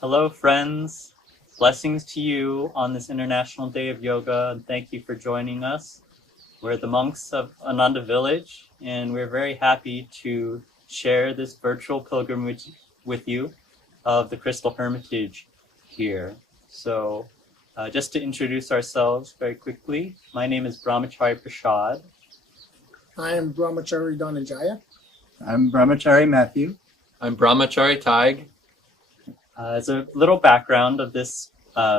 Hello, friends. Blessings to you on this International Day of Yoga, and thank you for joining us. We're the monks of Ananda Village, and we're very happy to share this virtual pilgrimage with you of the Crystal Hermitage here. So, just to introduce ourselves very quickly, my name is Brahmachari Prasad. I am Brahmachari Dhananjaya. I'm Brahmachari Matthew. I'm Brahmachari Taig. As a little background of this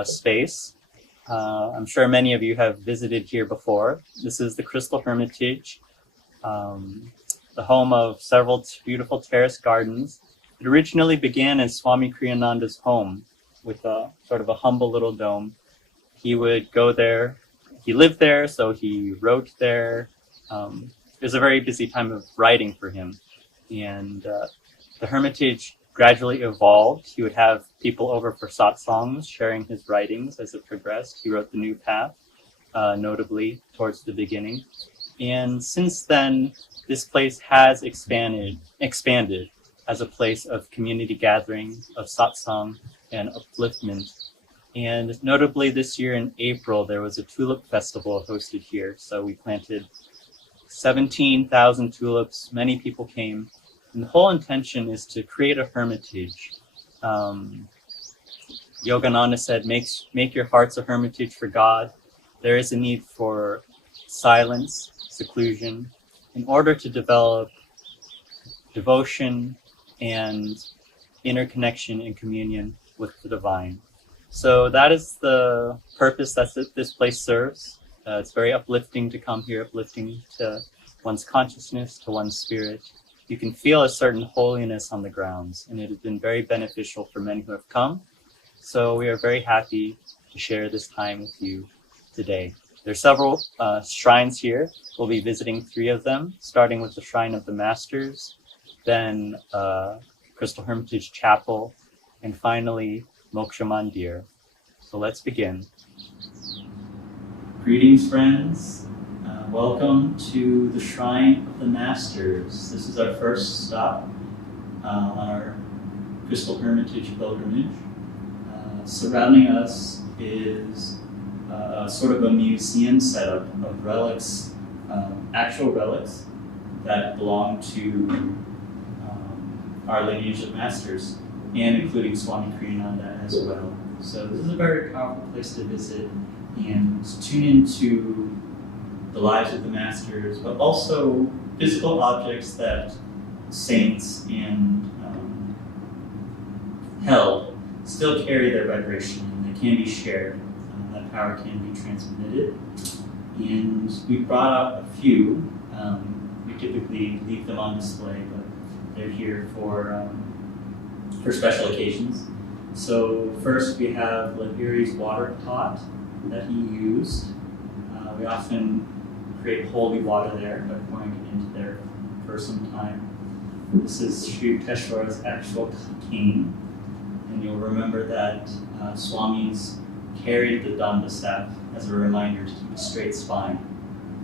space, I'm sure many of you have visited here before. This is the Crystal Hermitage, the home of several beautiful terrace gardens. It originally began as Swami Kriyananda's home with a sort of a humble little dome. He would go there. He lived there, so he wrote there. It was a very busy time of writing for him. And the Hermitage gradually evolved. He would have people over for satsangs, sharing his writings as it progressed. He wrote The New Path, notably towards the beginning. And since then, this place has expanded as a place of community gathering, of satsang and upliftment. And notably this year in April, there was a tulip festival hosted here. So we planted 17,000 tulips. Many people came. And the whole intention is to create a hermitage. Yogananda said, make your hearts a hermitage for God. There is a need for silence, seclusion, in order to develop devotion and interconnection and communion with the divine. So that is the purpose that this place serves. It's very uplifting to come here, uplifting to one's consciousness, to one's spirit. You can feel a certain holiness on the grounds, and it has been very beneficial for many who have come. So we are very happy to share this time with you today. There are several shrines here. We'll be visiting 3 of them, starting with the Shrine of the Masters, then Crystal Hermitage Chapel, and finally Moksha Mandir. So let's begin. Greetings, friends. Welcome to the Shrine of the Masters. This is our first stop on our Crystal Hermitage pilgrimage. Surrounding us is sort of a museum setup of relics, actual relics that belong to our lineage of masters, and including Swami Kriyananda as well. So this is a very powerful place to visit and tune into the lives of the masters, but also physical objects that saints and held still carry their vibration, and they can be shared. That power can be transmitted. And we brought out a few. We typically leave them on display, but they're here for special occasions. So first we have Lahiri's water pot that he used. We often create holy water there by pouring it into there for some time. This is Sri Yukteswar's actual cane, and you'll remember that Swamis carried the danda staff as a reminder to keep a straight spine.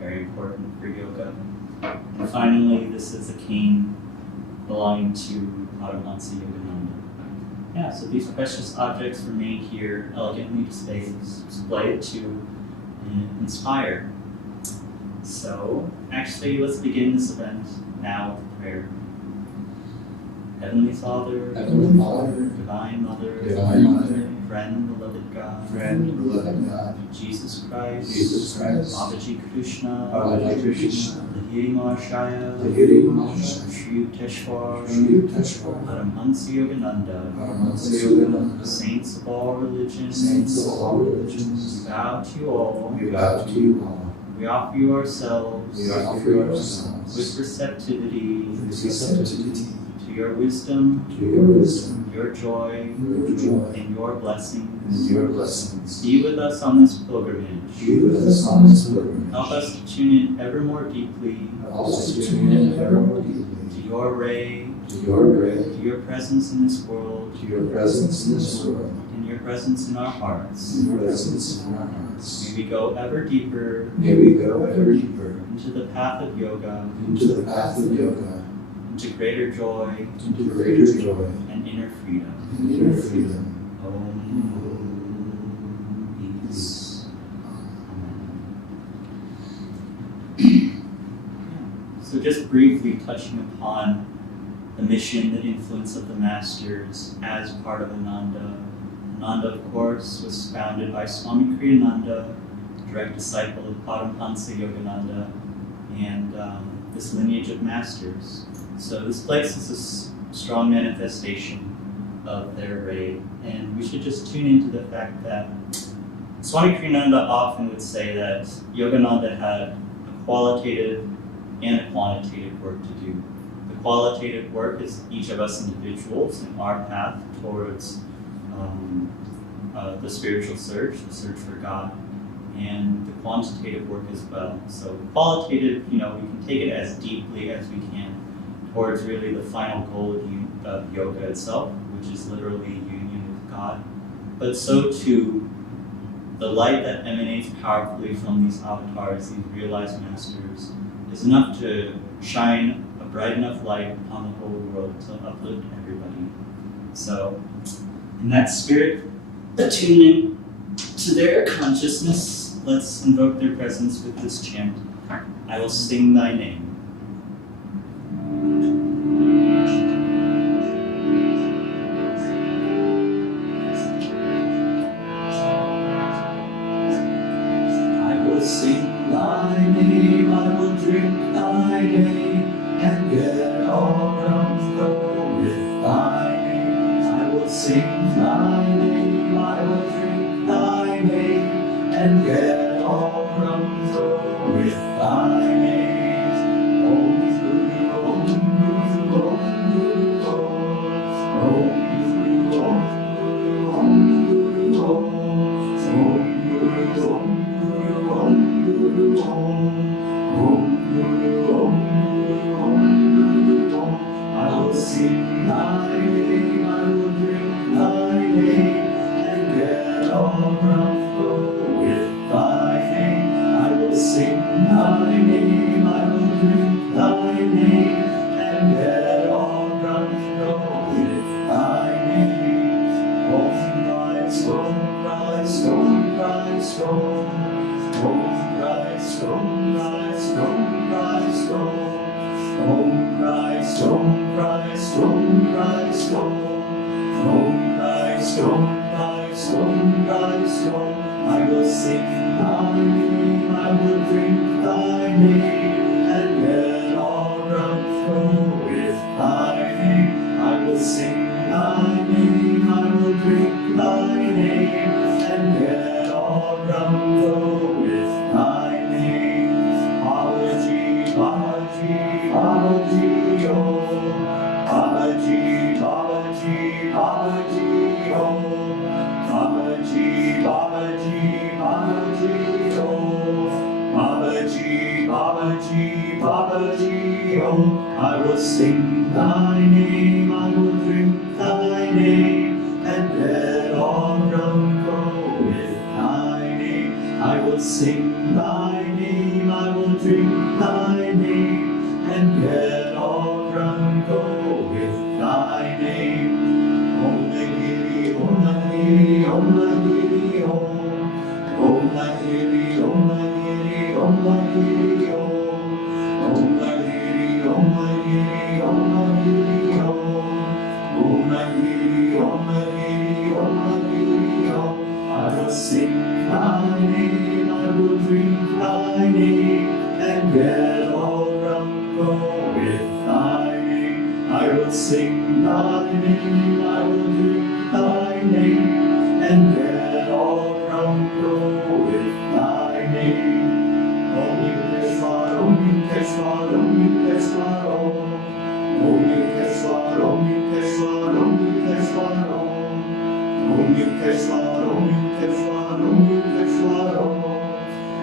Very important for yoga. And finally, this is a cane belonging to Paramahansa Yogananda. Yeah, so these precious objects remain here elegantly displayed to inspire. So, actually, let's begin this event now with prayer. Heavenly Father, Divine Mother, Friend, beloved God, Jesus Christ, Babaji Krishna, Lahiri Mahashaya, Sri Yukteswar, Paramahansa Yogananda, Saints of all religions, we bow to you all. We offer you ourselves with receptivity to your wisdom, your joy, and your blessings. Be with us on this pilgrimage. Help us to tune in ever more deeply to your ray, to your presence in this world, and your presence in our hearts. May we go ever deeper into the path of yoga, into greater joy, and inner freedom. Peace. So just briefly touching upon the mission, the influence of the masters as part of Ananda. Ananda, of course, was founded by Swami Kriyananda, direct disciple of Padamhansa Yogananda, and this lineage of masters. So this place is a strong manifestation of their ray, and we should just tune into the fact that Swami Kriyananda often would say that Yogananda had a qualitative and a quantitative work to do. The qualitative work is each of us individuals in our path towards the spiritual search, the search for God, and the quantitative work as well. So qualitative, we can take it as deeply as we can towards really the final goal of yoga itself, which is literally union with God. But so too, the light that emanates powerfully from these avatars, these realized masters, is enough to shine a bright enough light upon the whole world to uplift everybody. So, in that spirit, attuning to their consciousness, let's invoke their presence with this chant. I will sing thy name. I will sing thy name, I will drink thy name, and get all drunk with thy name. I will sing thy name, I will drink thy name, and get all drunk with thy name. Om Guru, Om Guru, Om Guru, Om Guru, Om Guru, Om Guru, Om Guru, Om Guru, Om Guru, Om Guru, I will sing thy name, I will drink thy name, and get all drunk with thy name. I will sing thy name, I will drink thy name, and get all drunk with thy name. Om Christ, Om Christ, Om Christ, Om Christ, Om Christ, Om Christ, Om Christ, Om Christ, Om Christ, Om Christ, Om Christ, Om Christ, Om. I will sing thy name, I will drink thy name, and get all drunk with thy name. I will sing thy name, I will drink thy name, and get all drunk with thy name. Babaji, Babaji, Babaji, oh. Babaji, Babaji, Babaji, oh. Babaji, Babaji, Babaji, oh. Babaji, Babaji, Babaji, oh. I will sing thy name, I will drink thy name, and get all drunk with thy name. I will sing thy name, I will drink thy name, and get all drunk with thy name. Om Nagiri, Om Nagiri, Om Nagiri, Om. Om Nagiri, Om Nagiri, Om Nagiri, Om. Om Nagiri, Om Nagiri, Om Nagiri, Om. Om Nagiri, Om Nagiri, Om Nagiri, Om. I will sing thy name, I will drink thy name, and get all drunk with thy name. I will sing thy name, I will drink thy name, and get all drunk with thy name. Om Yukteswar, Om Yukteswar, Om Yukteswar, Om. Om Yukteswar, Om Yukteswar, Om Yukteswar, Om. Om Yukteswar, Om Yukteswar, Om Yukteswar, Om.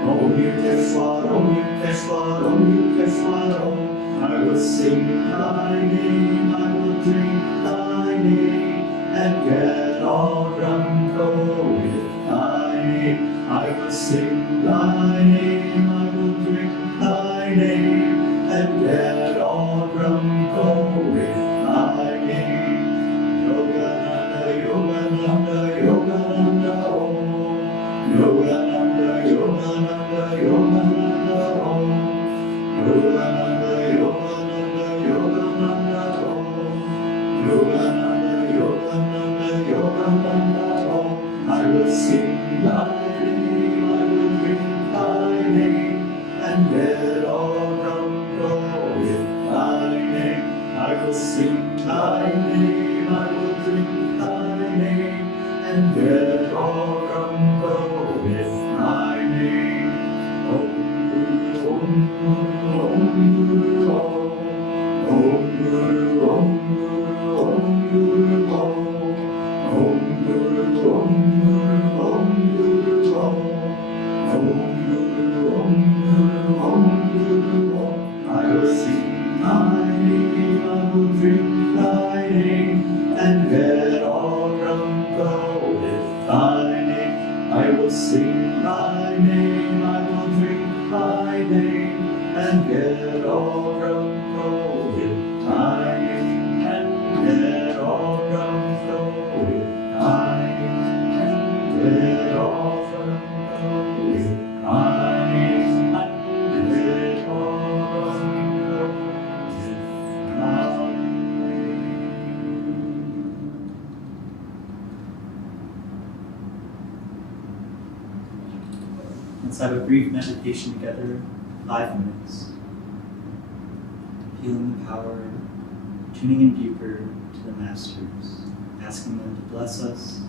Om Yukteswar, Om Yukteswar, Om Yukteswar, Om. I will sing thy name, I will drink thy name, and get all drunk with thy name. I will sing thy name, I will drink thy name, and get all drunk with thy name. Yogananda, Yogananda, get all from go with my name. Om Guru, Om Guru, Om Guru, Om Guru, Om Guru, Om Guru, Om Guru, Om Guru, Om Guru, Om Guru, Om Guru, Om Guru. I will sing thy name, I will drink thy name, and get all from go with thy name. I will sing thy name, I will drink thy name, and get all from go with thy name, and get all from go with thy name, and get all from go with thy name, and get all from go with thy name. Let's have a brief meditation together, 5 minutes. Feeling the power, tuning in deeper to the masters, asking them to bless us,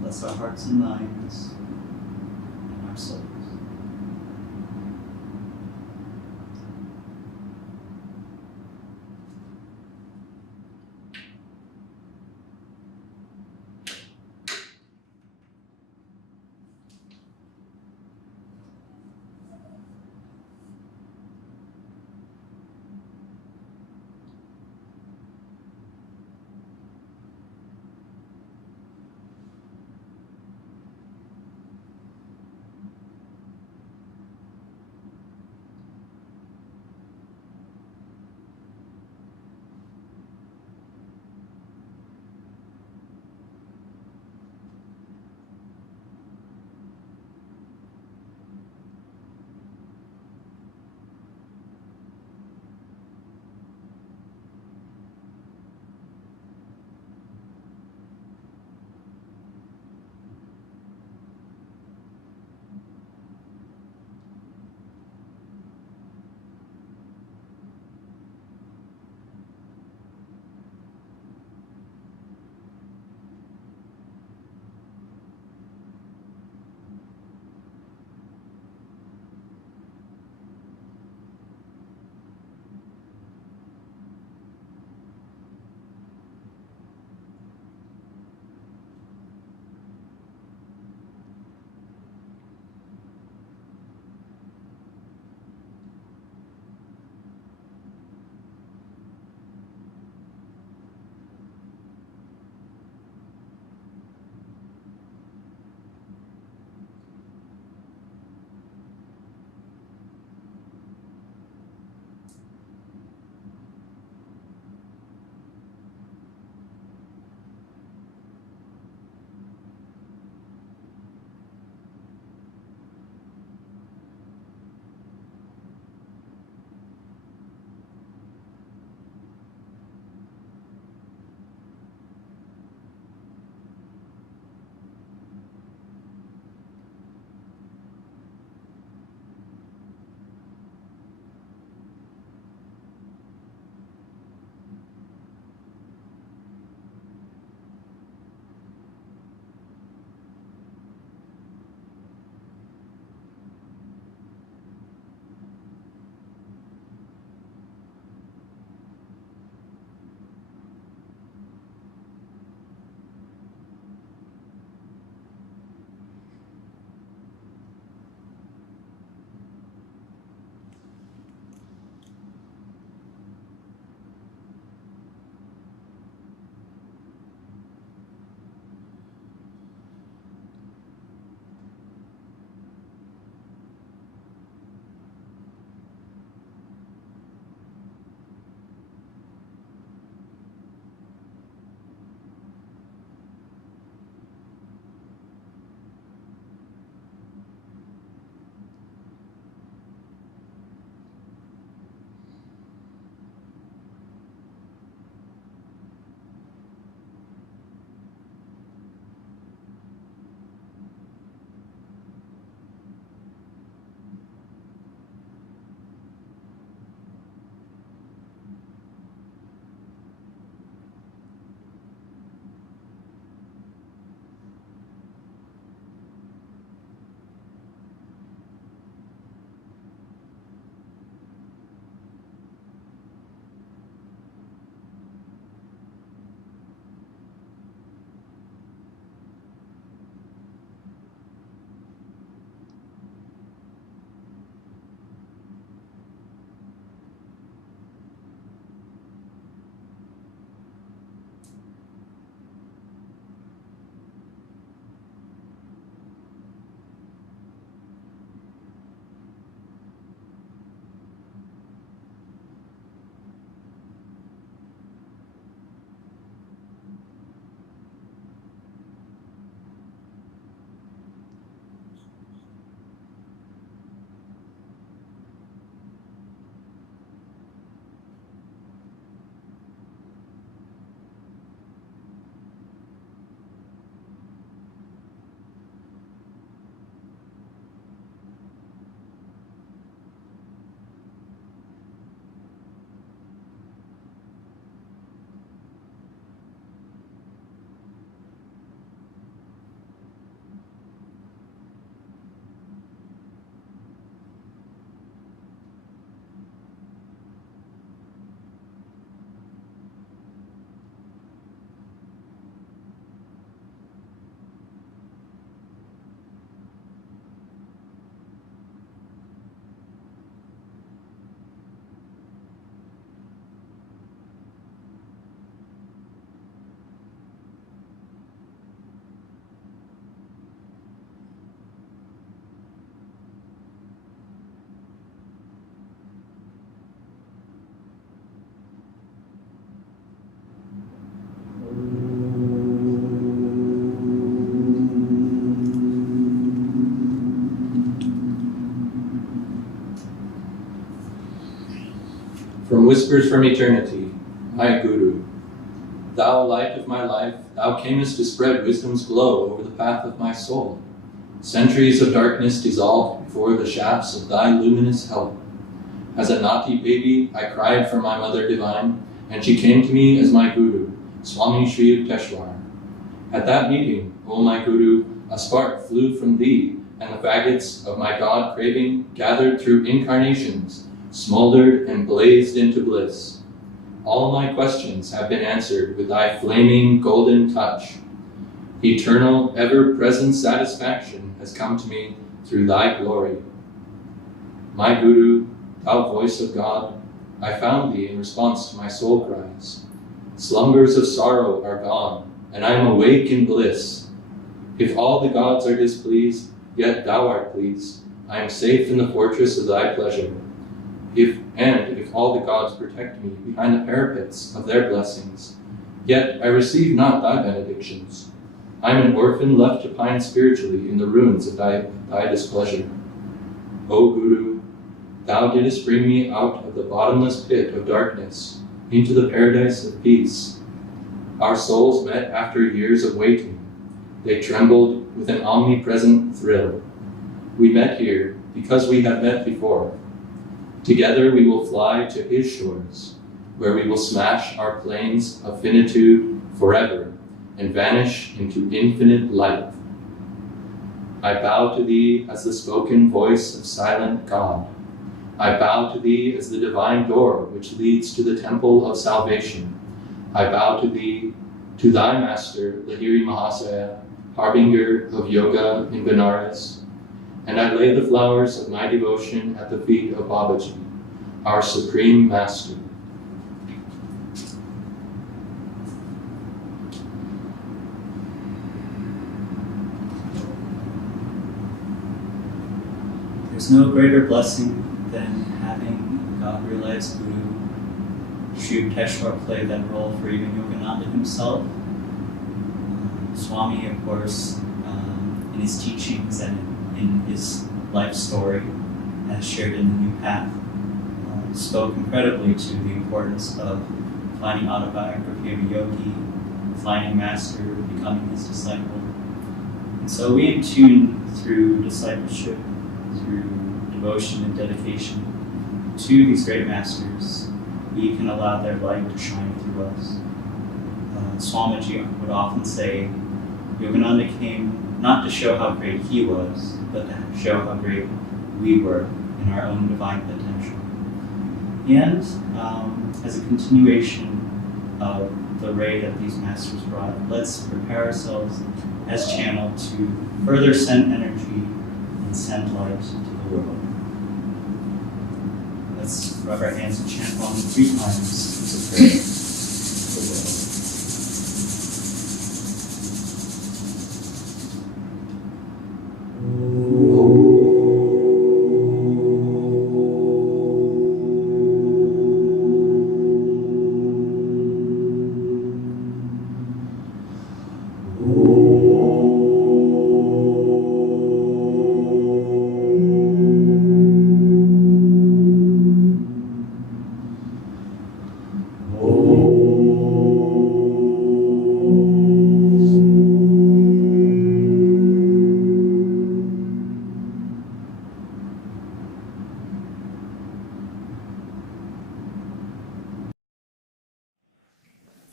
bless our hearts and minds, and our souls. From whispers from eternity, my Guru. Thou light of my life, thou camest to spread wisdom's glow over the path of my soul. Centuries of darkness dissolved before the shafts of thy luminous help. As a naughty baby, I cried for my mother divine, and she came to me as my Guru, Swami Sri Yukteswar. At that meeting, O my Guru, a spark flew from thee, and the faggots of my God craving, gathered through incarnations, smoldered and blazed into bliss. All my questions have been answered with thy flaming golden touch. Eternal, ever-present satisfaction has come to me through thy glory. My Guru, thou voice of God, I found thee in response to my soul cries. Slumbers of sorrow are gone, and I am awake in bliss. If all the gods are displeased, yet thou art pleased. I am safe in the fortress of thy pleasure. If all the gods protect me behind the parapets of their blessings, yet I receive not thy benedictions. I am an orphan left to pine spiritually in the ruins of thy displeasure. O Guru, thou didst bring me out of the bottomless pit of darkness into the paradise of peace. Our souls met after years of waiting. They trembled with an omnipresent thrill. We met here because we have met before. Together we will fly to his shores, where we will smash our planes of finitude forever and vanish into infinite light. I bow to thee as the spoken voice of silent God. I bow to thee as the divine door which leads to the temple of salvation. I bow to thee, to thy master, Lahiri Mahasaya, harbinger of yoga in Benares, and I lay the flowers of my devotion at the feet of Babaji, our supreme master. There's no greater blessing than having a God-realized Guru, Sri Yukteswar, play that role for even Yogananda himself. Swami, of course, in his teachings and in his life story, as shared in the New Path, spoke incredibly to the importance of finding autobiography of a yogi, finding master, becoming his disciple. And so we attune through discipleship, through devotion and dedication to these great masters. We can allow their light to shine through us. Swamiji would often say, Yogananda came not to show how great he was, but to show how great we were in our own divine potential. And as a continuation of the ray that these masters brought, let's prepare ourselves as channel to further send energy and send light to the world. Let's rub our hands and chant on 3 times as a prayer to the world.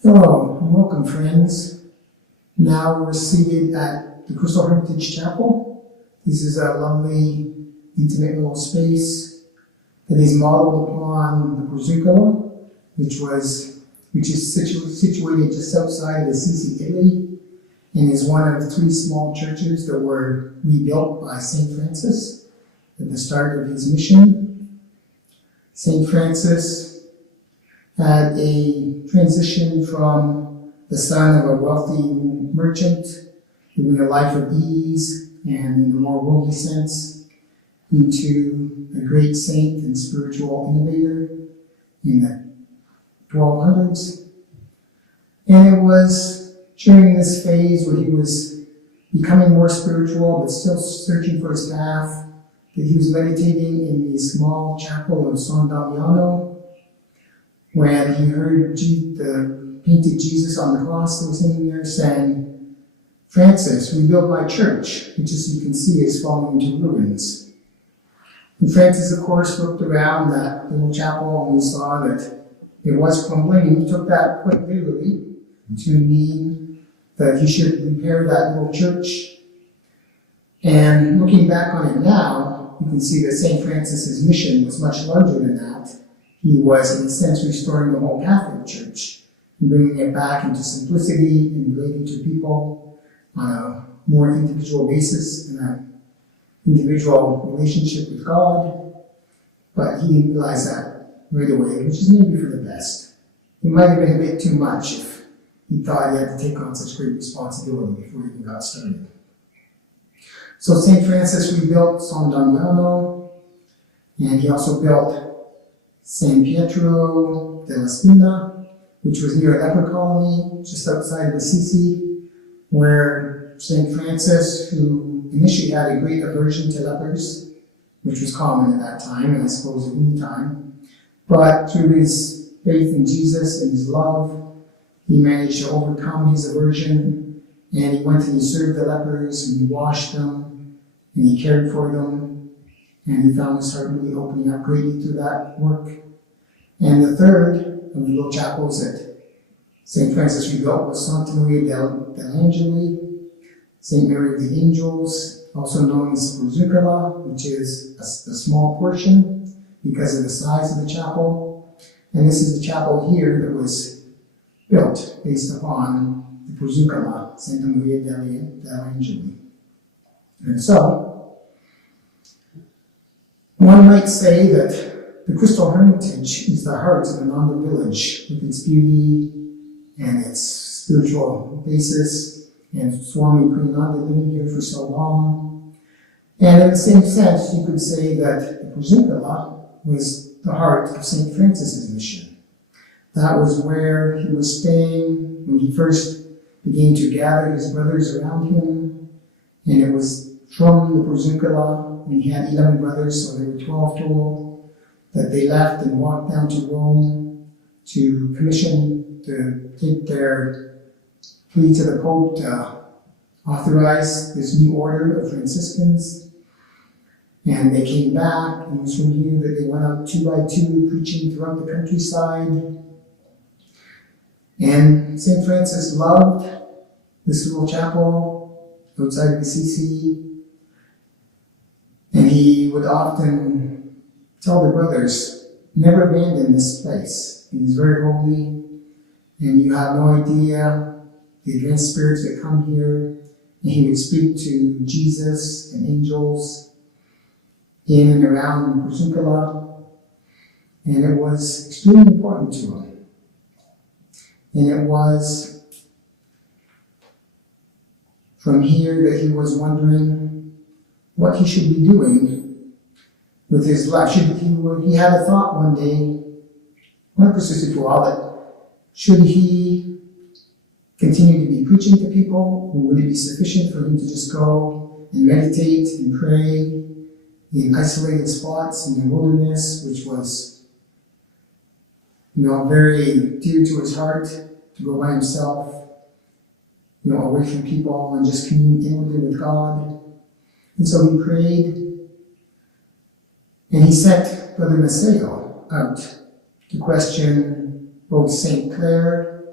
Hello, and welcome friends. Now we're seated at the Crystal Hermitage Chapel. This is a lovely, intimate little space that is modeled upon the Porzucola, which is situated just outside of Assisi, Italy, and is one of 3 small churches that were rebuilt by St. Francis at the start of his mission. St. Francis had a transition from the son of a wealthy merchant living a life of ease and in a more worldly sense into a great saint and spiritual innovator in the 1200s. And it was during this phase where he was becoming more spiritual but still searching for his path that he was meditating in the small chapel of San Damiano, when he heard the painted Jesus on the cross that was hanging there, saying, "Francis, rebuild my church," which, as you can see, is falling into ruins. And Francis, of course, looked around that little chapel and he saw that it was crumbling, and he took that quite literally to mean that he should repair that little church. And looking back on it now, you can see that St. Francis's mission was much larger than that. He was, in a sense, restoring the whole Catholic Church and bringing it back into simplicity and relating to people on a more individual basis and an individual relationship with God. But he didn't realize that right away, which is maybe for the best. It might have been a bit too much if he thought he had to take on such great responsibility before he even got started. So St. Francis rebuilt San Damiano, and he also built San Pietro della Spina, which was near a leper colony just outside of Assisi, where St. Francis, who initially had a great aversion to lepers, which was common at that time, and I suppose at any time, but through his faith in Jesus and his love, he managed to overcome his aversion, and he went and he served the lepers, and he washed them, and he cared for them, and he found his heart really opening up greatly through that work. And the third of the little chapels that St. Francis rebuilt was Santa Maria dell'Angeli, St. Mary of the Angels, also known as Porzucola, which is a small portion because of the size of the chapel. And this is the chapel here that was built based upon the Porzucola, Santa Maria dell'Angeli. And so, one might say that the Crystal Hermitage is the heart of Ananda village, with its beauty and its spiritual basis, and Swami Kriyananda living here for so long. And in the same sense, you could say that the Porzucola was the heart of St. Francis's mission. That was where he was staying when he first began to gather his brothers around him, and it was from the Porzucola, when he had 11 brothers, so there were 12 total, that they left and walked down to Rome to commission to take their plea to the Pope to authorize this new order of Franciscans. And they came back, and it was from here that they went out 2 by 2, preaching throughout the countryside. And St. Francis loved this little chapel outside of Assisi. And he would often tell the brothers, never abandon this place. It is very holy, and you have no idea the advanced spirits that come here. And he would speak to Jesus and angels in and around Porzucola, and it was extremely important to him. And it was from here that he was wondering what he should be doing with his life. He had a thought one day, one persisted for a while, that should he continue to be preaching to people, or would it be sufficient for him to just go and meditate and pray in isolated spots in the wilderness, which was, very dear to his heart, to go by himself, away from people and just commune inwardly with God. And so he prayed, and he sent Brother Maceo out to question both St. Clare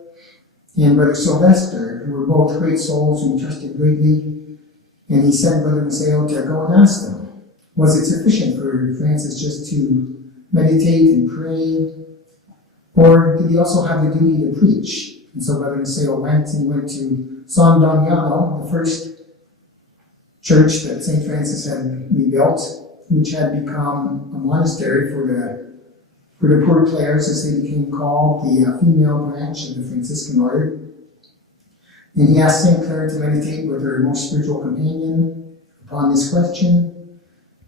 and Brother Sylvester, who were both great souls who trusted greatly. And he sent Brother Maceo to go and ask them, was it sufficient for Francis just to meditate and pray, or did he also have the duty to preach? And so Brother Maceo went to San Damiano, the first church that St. Francis had rebuilt, which had become a monastery for the poor clares, as they became called, the female branch of the Franciscan order. And he asked St. Clare to meditate with her most spiritual companion upon this question.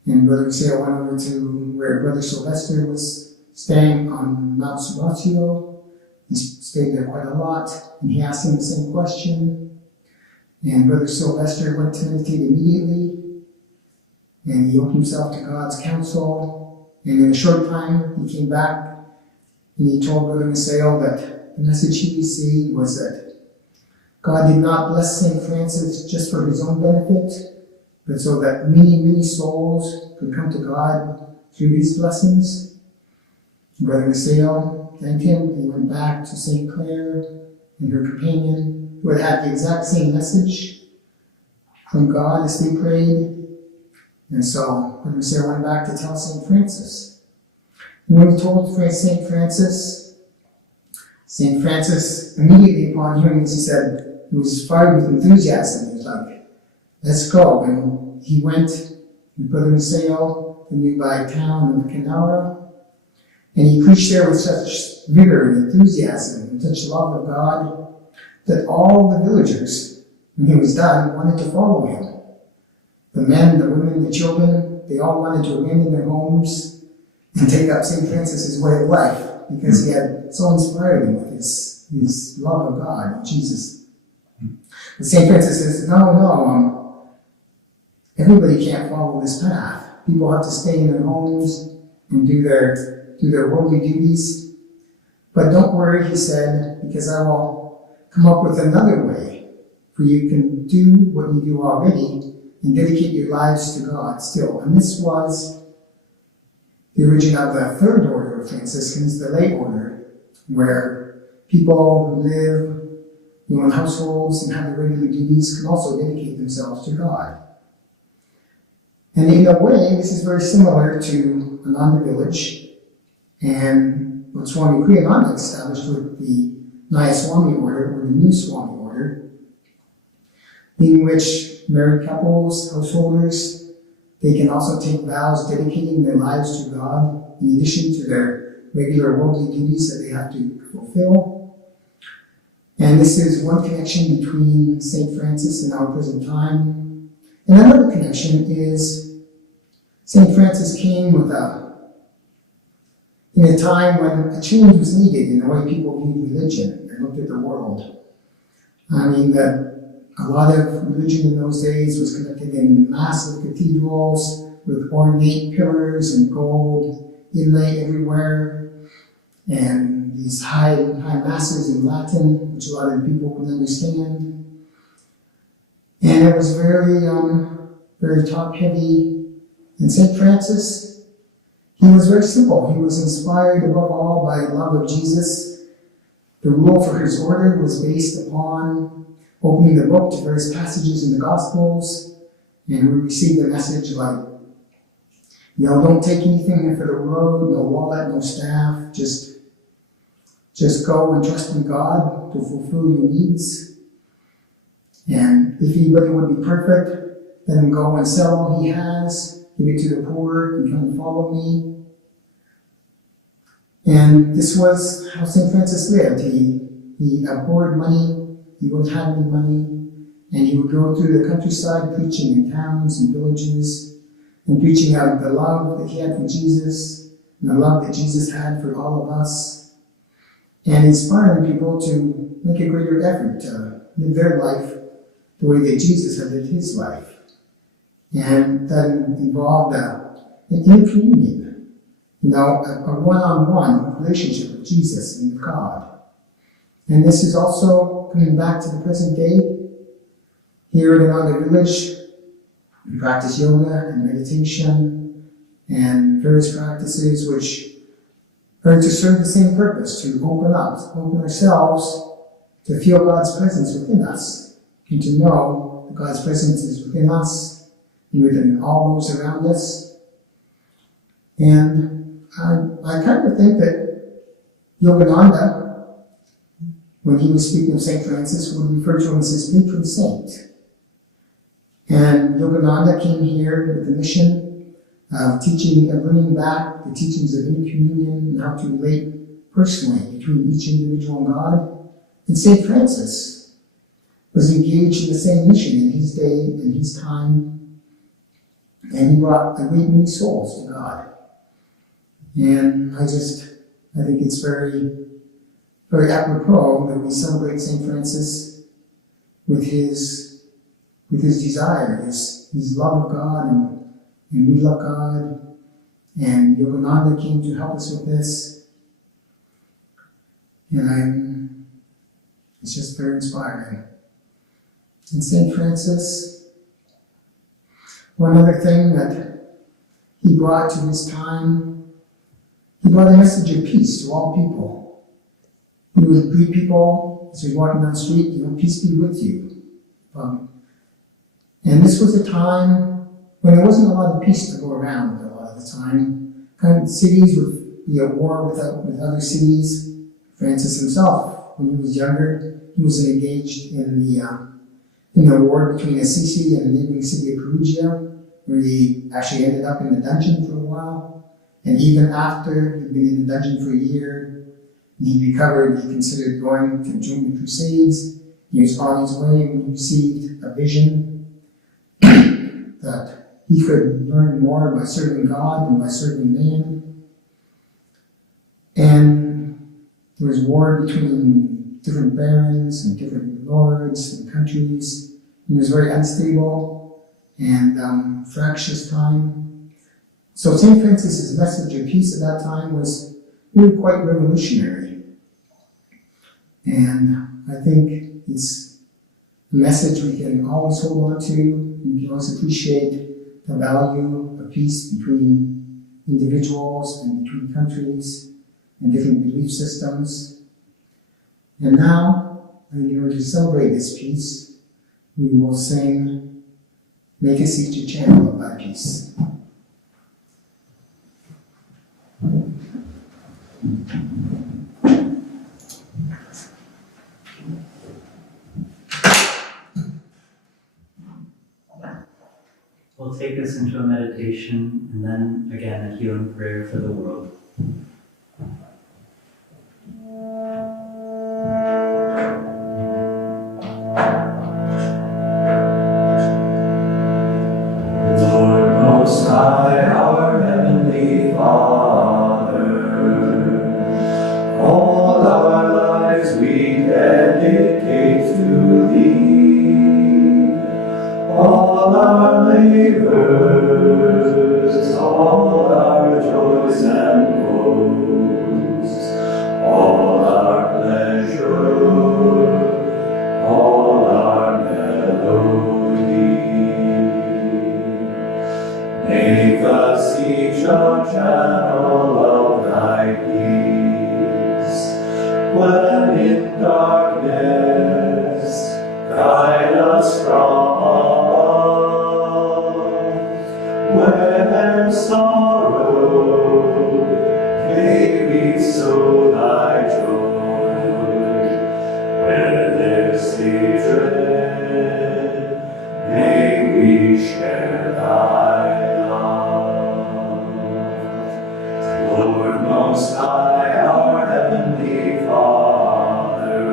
And Brother Maceo went over to where Brother Sylvester was staying on Mount Subasio. He stayed there quite a lot, and he asked him the same question. And Brother Sylvester went to meditate immediately, and he opened himself to God's counsel. And in a short time, he came back And he told Brother Masail that the message he received was that God did not bless St. Francis just for his own benefit, but so that many, many souls could come to God through these blessings. Brother Masail thanked him, and he went back to St. Clare and her companion, who had had the exact same message from God as they prayed. And so Brother Masail went back to tell St. Francis. And when he told St. Francis immediately upon hearing this, he said, he was fired with enthusiasm. He was like, let's go. And he went with Brother Masail to the nearby town of Kenara, and he preached there with such vigor and enthusiasm and such love of God that all the villagers, when he was done, wanted to follow him. The men, the women, the children, they all wanted to abandon their homes and take up St. Francis's way of life because he had so inspired them with his love of God and Jesus. But St. Francis says, no, everybody can't follow this path. People have to stay in their homes and do their worldly duties. But don't worry, he said, because I will come up with another way for you can do what you do already and dedicate your lives to God still. And this was the origin of the third order of Franciscans, the lay order, where people who live in households and have their regular duties can also dedicate themselves to God. And in a way, this is very similar to Ananda village and what Swami Kriyananda established with the Naya Swami order, or the New Swami order, in which married couples, householders, they can also take vows dedicating their lives to God in addition to their regular worldly duties that they have to fulfill. And this is one connection between St. Francis and our present time. And another connection is St. Francis came in a time when a change was needed in the way people viewed religion and looked at the world. I mean, a lot of religion in those days was conducted in massive cathedrals with ornate pillars and gold inlay everywhere, and these high masses in Latin, which a lot of people would understand. And it was very top-heavy. And St. Francis, he was very simple. He was inspired above all by love of Jesus. The rule for his order was based upon opening the book to various passages in the Gospels, and we received a message like, don't take anything for the road, no wallet, no staff, just go and trust in God to fulfill your needs. And if anybody would be perfect, let him go and sell all he has, give it to the poor, and come and follow me. And this was how St. Francis lived. He abhorred money. He wouldn't have any money, and he would go through the countryside preaching in towns and villages, and preaching out the love that he had for Jesus, and the love that Jesus had for all of us, and inspiring people to make a greater effort to live their life the way that Jesus had lived his life. And that involved an inner communion, a one-on-one relationship with Jesus and with God. And this is also coming back to the present day. Here in Ananda village, we practice yoga and meditation and various practices which are to serve the same purpose, to open ourselves to feel God's presence within us, and to know that God's presence is within us and within all those around us. And I kind of think that Yogananda, when he was speaking of St. Francis, would refer to him as his patron saint. And Yogananda came here with the mission of teaching and bringing back the teachings of inner communion and how to relate personally between each individual and God. And St. Francis was engaged in the same mission in his day and his time, and he brought a great many souls to God. And I think it's very, very apropos that we celebrate St. Francis with his desire, his love of God, and we love God, and Yogananda came to help us with this. And it's just very inspiring. And St. Francis, one other thing that he brought to his time, he brought a message of peace to all people. He would greet people as you're walking down the street, peace be with you. And this was a time when there wasn't a lot of peace to go around a lot of the time. Kind of cities would be at war with other cities. Francis himself, when he was younger, he was engaged in the war between Assisi and the neighboring city of Perugia, where he actually ended up in the dungeon for a while. And even after he'd been in the dungeon for a year, and he recovered, he considered going to join the Crusades. He was on his way when he received a vision that he could learn more by serving God than by serving man. And there was war between different barons and different lords and countries. It was very unstable and fractious time. So St. Francis's message of peace at that time was really quite revolutionary. And I think it's a message we can always hold on to. We can always appreciate the value of peace between individuals and between countries and different belief systems. And now, in order to celebrate this peace, we will sing, "Make us each a channel of thy peace." We'll take us into a meditation and then again a healing prayer for the world. Lord Most High, our Heavenly Father, all our lives we dedicate to Thee. All our labors, all our joys and woes, all our pleasure, all our melody. Make us each a channel of Thy peace. When in darkness, guide us from where there's sorrow, may we sow Thy joy. Where there's hatred, may we share Thy love. Lord Most High, our Heavenly Father,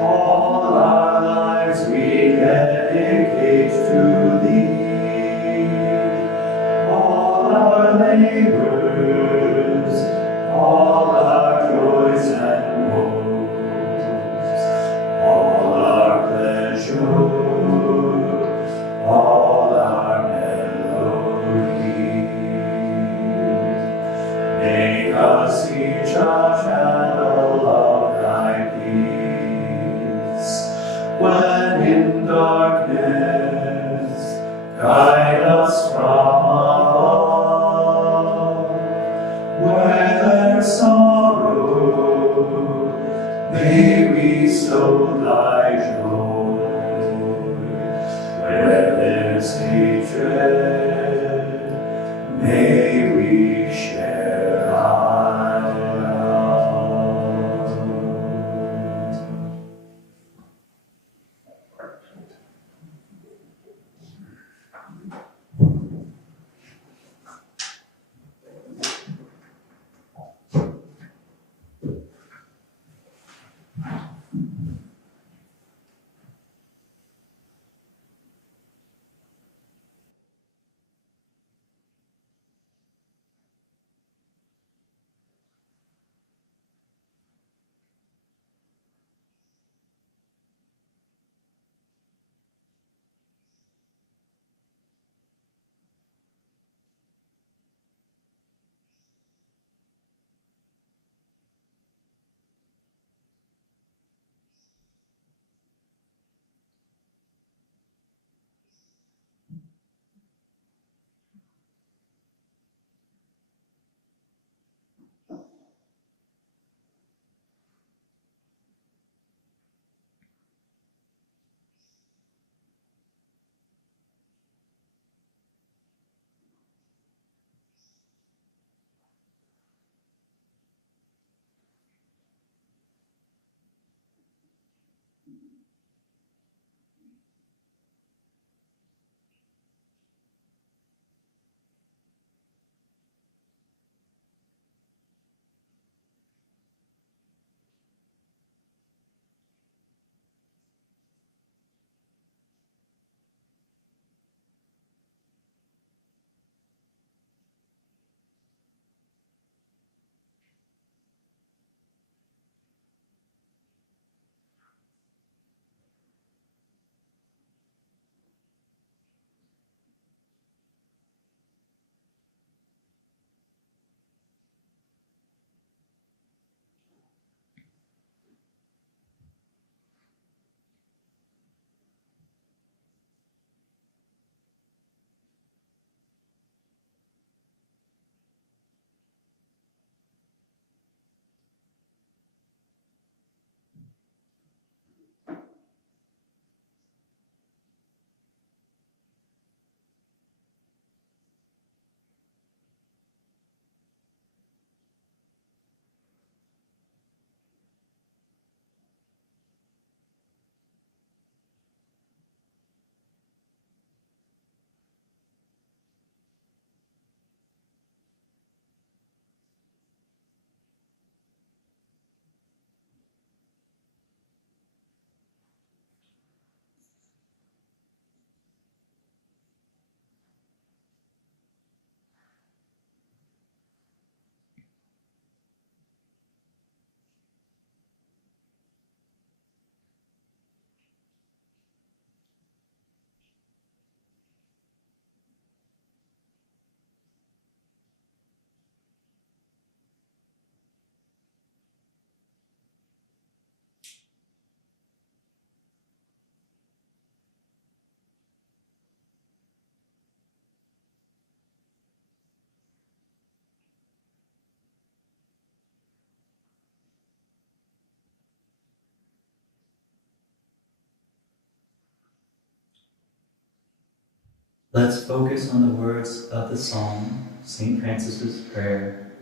all our lives we dedicate to Thee. Labors, all our joys and woes, all our pleasure, all our melody. Make us each a channel of Thy peace. When in darkness, guide us from sorrow, may we sow Thy joy. Where there's hatred, may we share Thy love. Let's focus on the words of the psalm, St. Francis's prayer,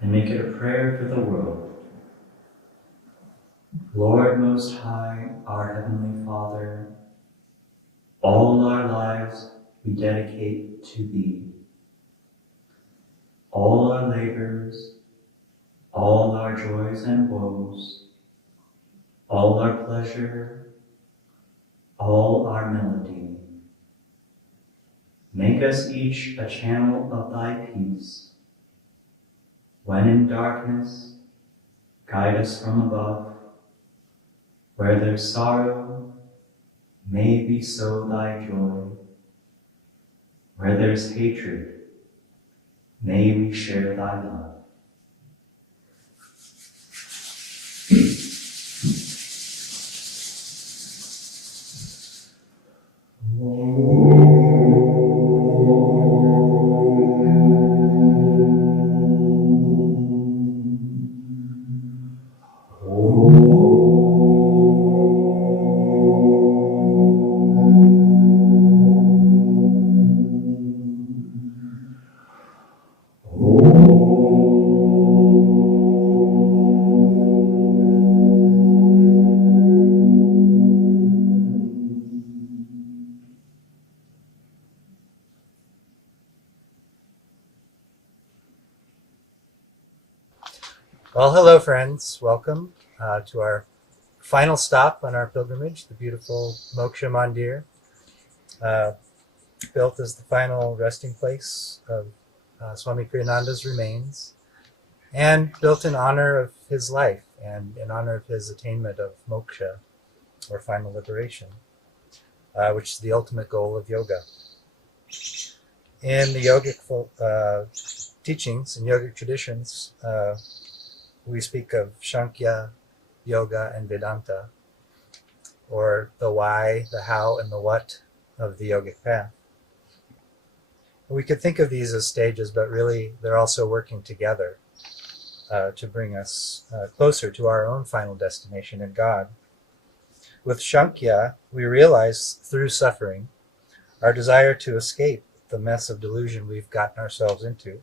and make it a prayer for the world. Lord Most High, our Heavenly Father, all our lives we dedicate to Thee. All our labors, all our joys and woes, all our pleasure, all our melody. Make us each a channel of Thy peace. When in darkness, guide us from above. Where there's sorrow, may we sow Thy joy. Where there's hatred, may we share Thy love. Well, hello, friends. Welcome to our final stop on our pilgrimage, the beautiful Moksha Mandir, built as the final resting place of Swami Kriyananda's remains, and built in honor of his life and in honor of his attainment of moksha, or final liberation, which is the ultimate goal of yoga. In the yogic teachings and yogic traditions, we speak of Shankya, Yoga, and Vedanta, or the why, the how, and the what of the yogic path. We could think of these as stages, but really they're also working together to bring us closer to our own final destination in God. With Shankya, we realize through suffering our desire to escape the mess of delusion we've gotten ourselves into,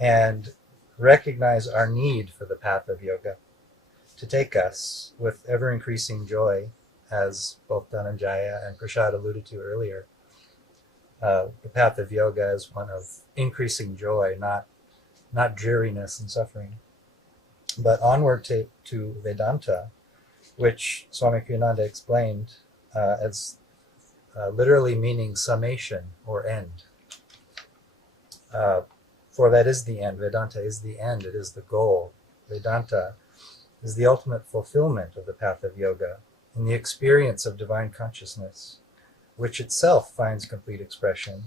and recognize our need for the path of yoga to take us with ever-increasing joy, as both Dhananjaya and Prashad alluded to earlier. The path of yoga is one of increasing joy, not dreariness and suffering. But onward to Vedanta, which Swami Kriyananda explained as literally meaning summation or end. For that is the end. Vedanta is the end. It is the goal. Vedanta is the ultimate fulfillment of the path of yoga in the experience of divine consciousness, which itself finds complete expression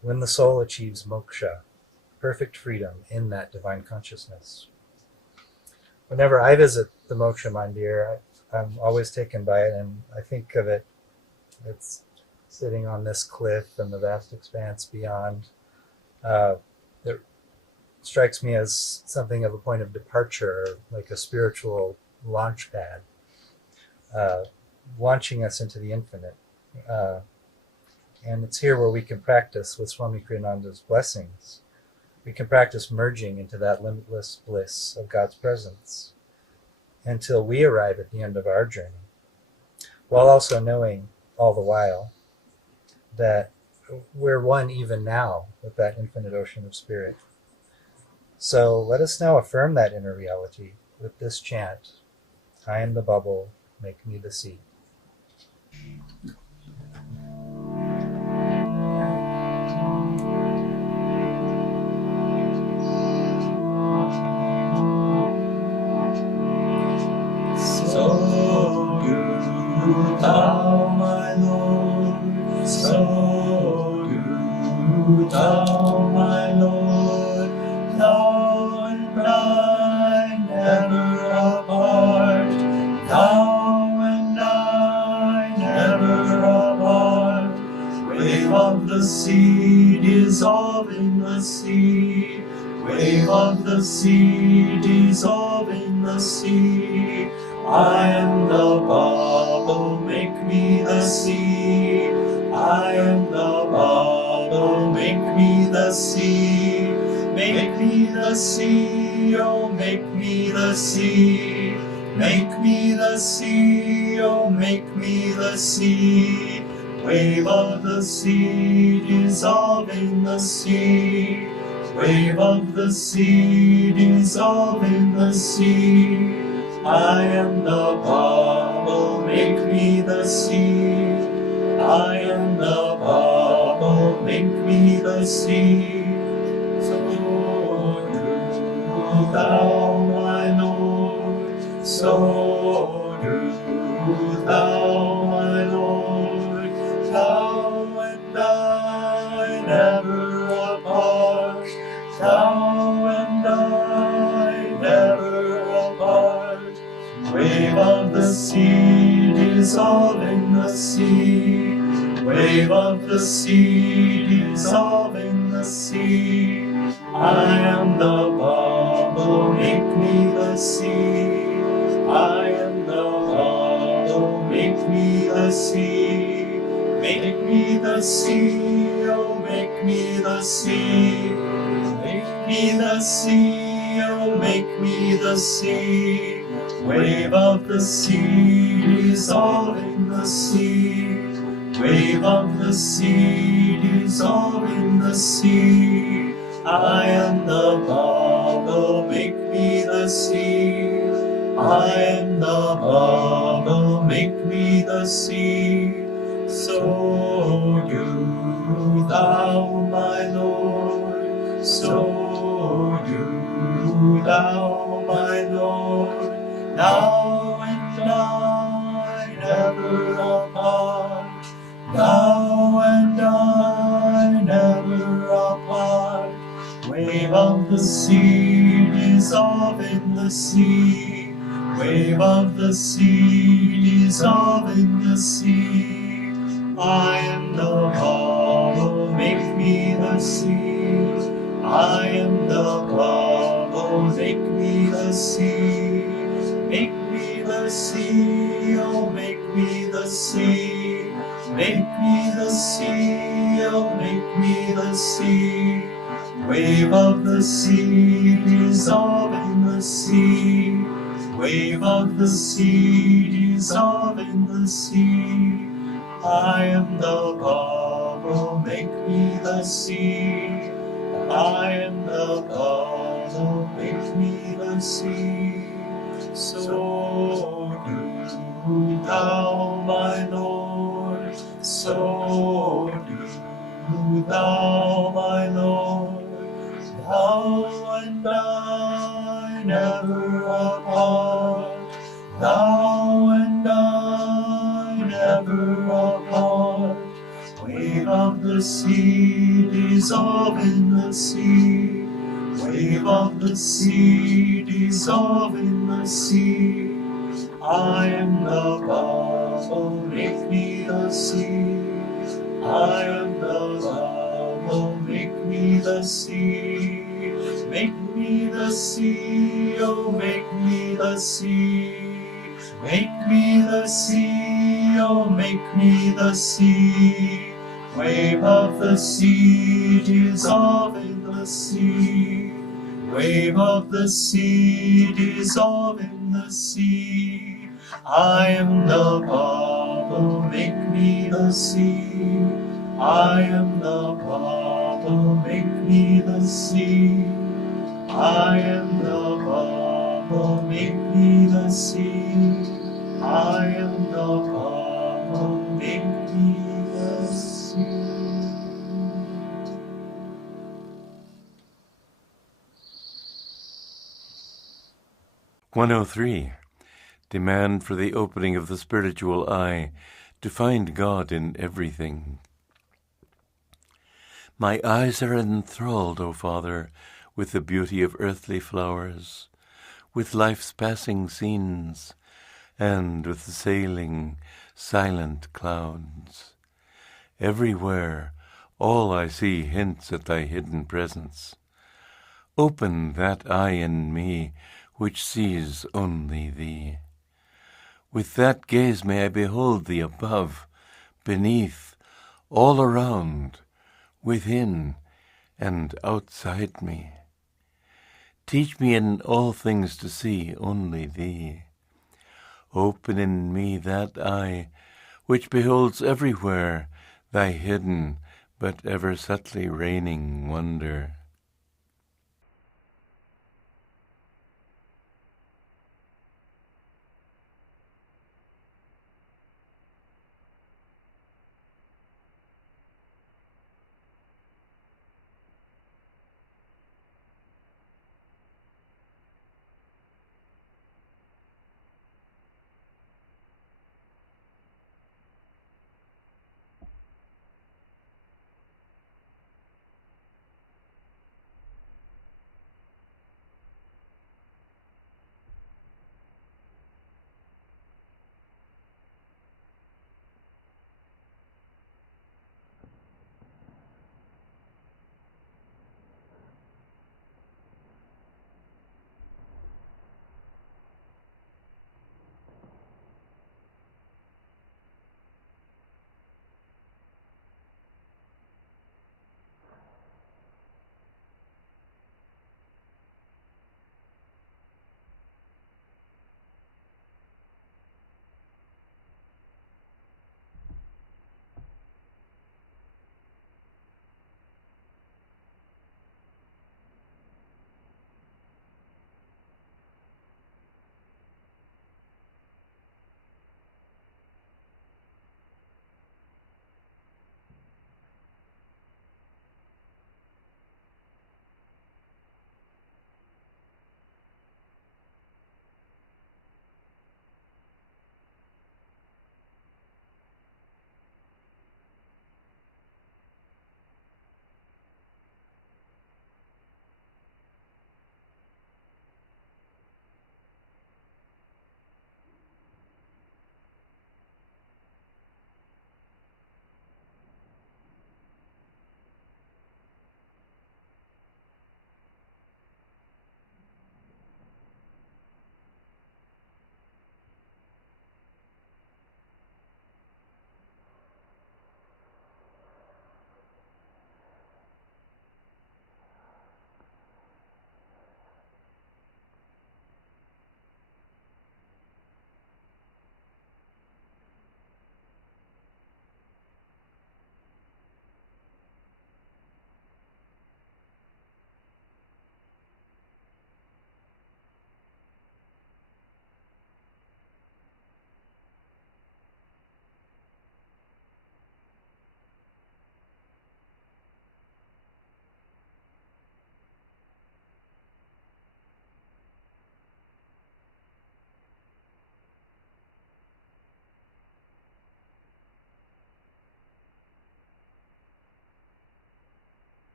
when the soul achieves moksha, perfect freedom in that divine consciousness. Whenever I visit the Moksha Mandir, I'm always taken by it, and I think of it, it's sitting on this cliff and the vast expanse beyond. It strikes me as something of a point of departure, like a spiritual launch pad, launching us into the infinite. And it's here where we can practice with Swami Kriyananda's blessings. We can practice merging into that limitless bliss of God's presence until we arrive at the end of our journey, while also knowing all the while that we're one even now with that infinite ocean of spirit. So let us now affirm that inner reality with this chant: I am the bubble, make me the sea. So do thou, my Lord, so do thou, my Lord, thou and I never apart, thou and I never apart. Wave of the sea, dissolve in the sea, wave of the sea, dissolve in the sea. I am the bubble, make me the sea. I am the sea. Make me the sea, oh make me the sea. Make me the sea, oh make me the sea. Wave of the sea, dissolve in the sea. Wave of the sea, dissolve in the sea. I am the bubble, make me the sea. I am the bubble, make me the sea. So do thou, my Lord, so do thou, my Lord, thou and I never apart, thou and I never apart. Wave of the sea, dissolve in the sea. Wave of the sea, dissolve in the sea. I am the bubble, make me the sea. I am the bubble, make me the sea. Make me the sea, oh make me the sea. Make me the sea, oh make me the sea. Wave of the sea, dissolve in the sea. Wave of the sea, dissolve in the sea. I am the bubble, make me the sea. I am the bubble, make me the sea. So do thou, my Lord, so do thou, my Lord. Thou and I never apart, thou and I never apart. Wave of the sea, dissolve in the sea. Wave of the sea, dissolve in the sea. I am the bubble, make me the sea. I am the bubble, make me the sea. Make me the sea, oh make me the sea. Make me the sea, oh make me the sea. Wave of the sea, dissolve in the sea. Wave of the sea, dissolve in the sea. I am the bubble, make me the sea. I am the bubble, make me the sea. So do thou, my Lord, so do thou, my Lord, thou and I never apart, thou and I never apart. Wave of the sea, dissolve in the sea. Wave of the sea, dissolve in the sea. I am the bubble, make me the sea. I am the bubble, make me the sea. Make me the sea, oh make me the sea. Make me the sea, oh make me the sea. Wave of the sea, dissolve in the sea. Wave of the sea, dissolve in the sea. I am the bubble, make me the sea. I am the bubble, make me the sea. I am the bubble, make me the sea. I am the bubble, make me the sea. 103. Demand for the opening of the spiritual eye to find God in everything. My eyes are enthralled, O Father, with the beauty of earthly flowers, with life's passing scenes, and with the sailing, silent clouds. Everywhere, all I see hints at thy hidden presence. Open that eye in me which sees only thee. With that gaze may I behold thee above, beneath, all around, within, and outside me. Teach me in all things to see only thee. Open in me that eye which beholds everywhere thy hidden but ever subtly reigning wonder.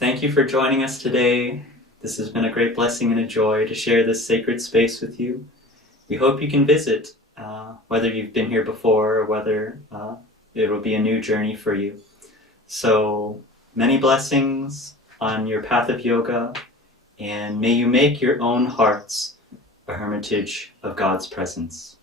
thank you for joining us today. This has been a great blessing and a joy to share this sacred space with you. We hope you can visit, whether you've been here before or whether it will be a new journey for you. So many blessings on your path of yoga, and may you make your own hearts a hermitage of God's presence.